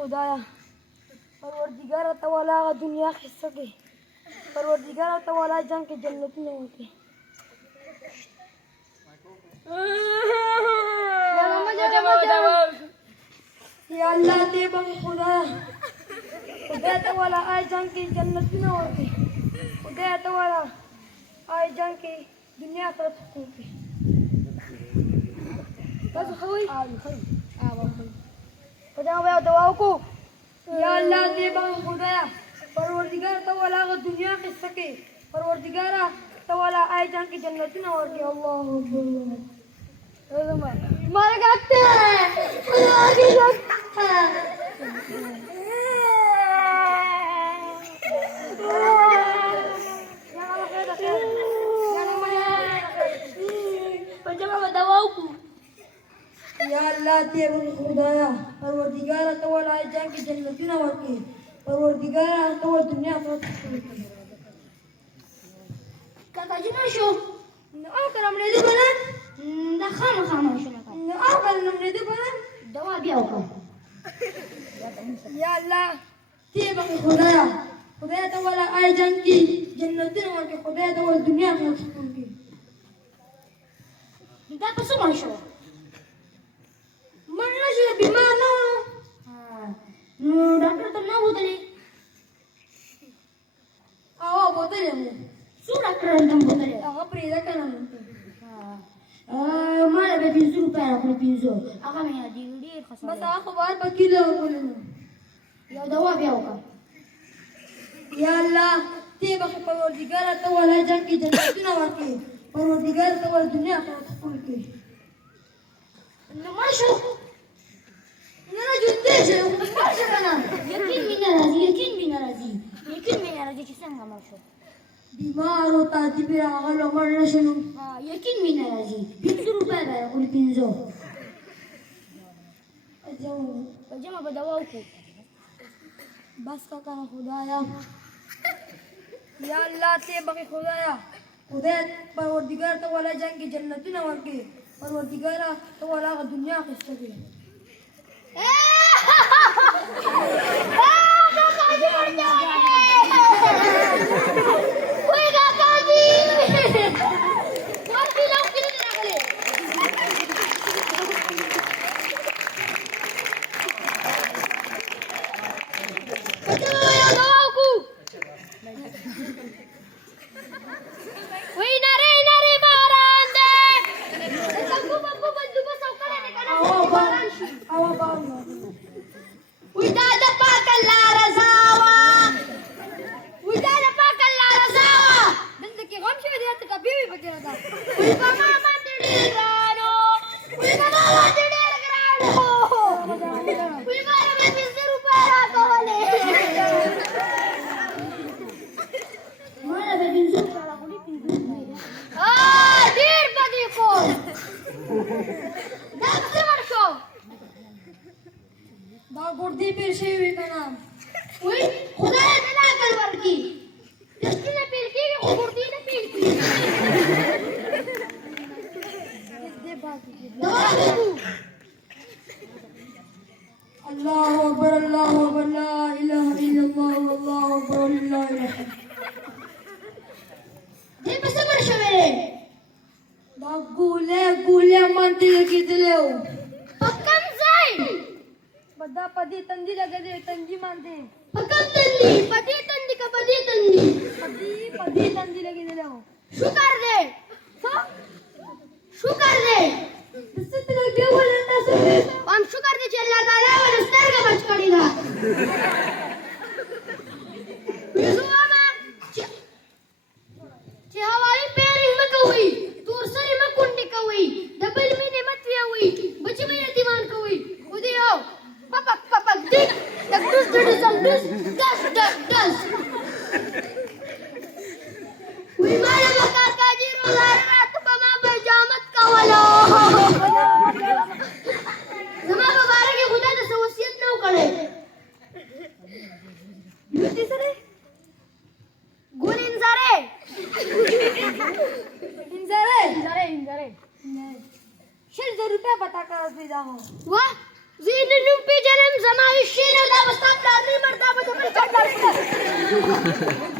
खुदाया परवरदिगार तवाला का दुनिया खिस्सा के परवरदिगार तवाला जंग के जन्नत में होते या अल्लाह ते बंग खुदाया खुदा तवाला आए जंग की जन्नत में होते खुदा तवाला आए जंग की दुनिया पर होते बस خوي खुदा मैं दवाओं को या अल्लाह दे बंग खुदाया परवरदिगार तवाला का दुनिया के सके परवरदिगार तवाला आए जान की जन्नत ना और के अल्लाह मारे गाते हैं आगे जाते हैं या अल्लाह ते बंग खुदाया परवरदिगार तवाला आए जान की जन्नत ना और के परवरदिगार तवाला दुनिया पर كاكاجي شو نأكل من ذي بلد دخان خامة شو نأكل من ذي بلد دوا بيوكم يا الله تيبك خدايا خدايا تولى آي جنكي جنتين ورك خدايا تولى الدنيا خلقكي ده بسمع شو من نجي بما डॉक्टर तो ना बोतले आओ बोतले सु डॉक्टर अंतम बोतले आओ प्रेदा करना मारे पे 300 रुपए अपने 300 आका मैं आज डी खसा बस आखो बार बकीले बोले या दवा भी होगा या अल्लाह تيبك परवरदिगार तولى جنكي جنتين ورك परवरदिगार तولى الدنيا خلقكي ما شو أنا جديش ما شو أنا يمكن من راضي كسانها ما شو बीमार होता जिबे आगल मरना शुरू यकीन भी ना राजी 300 रुपए का कुल 300 पजामा बदवाओ को बस का करा खुदाया या अल्लाह ते बके खुदाया खुदा परवरदिगार तो वाला जान की जन्नत ना वर्के परवरदिगार तो वाला का दुनिया खिस्सा के गुर्दी पीर से हुई का नाम ओए खुदा ने ना कलवर की जिसकी ने पीर की गुर्दी ने पीर की दे बात दवा दे अल्लाह अकबर ला इलाहा इल्लल्लाह वल्लाहु अकबर ला इलाहा दे बस मर शवेरे दा गुले मानते की दिलो पक्कम जाई बदा पदी तंदी लगे दे तंजी मानते पक्कम तंदी पदी तंदी का पदी तंदी लगे दिलो शुकर दे शुकर दे इससे तो क्या बोलना है हम शुकर दे चल लगा रहा है और स्तर का बच पड़ेगा सुआमा चे हवाई पैर में कोई दूर सरी में कुंडी कोई डबल में ने मत दिया हुई बच में दीवान कोई उदे आओ पापा दिख द डस वी मारा मका काजी रोला रात पमा बजामत कवलो जमा बाबा के खुदा तो वसियत न करे युती सरे गुण इंजारे इंजरे शेर ₹1 पता कर पैदा हो वाह ज़ीन नुपी जन्म ज़माइश शेर Ayo.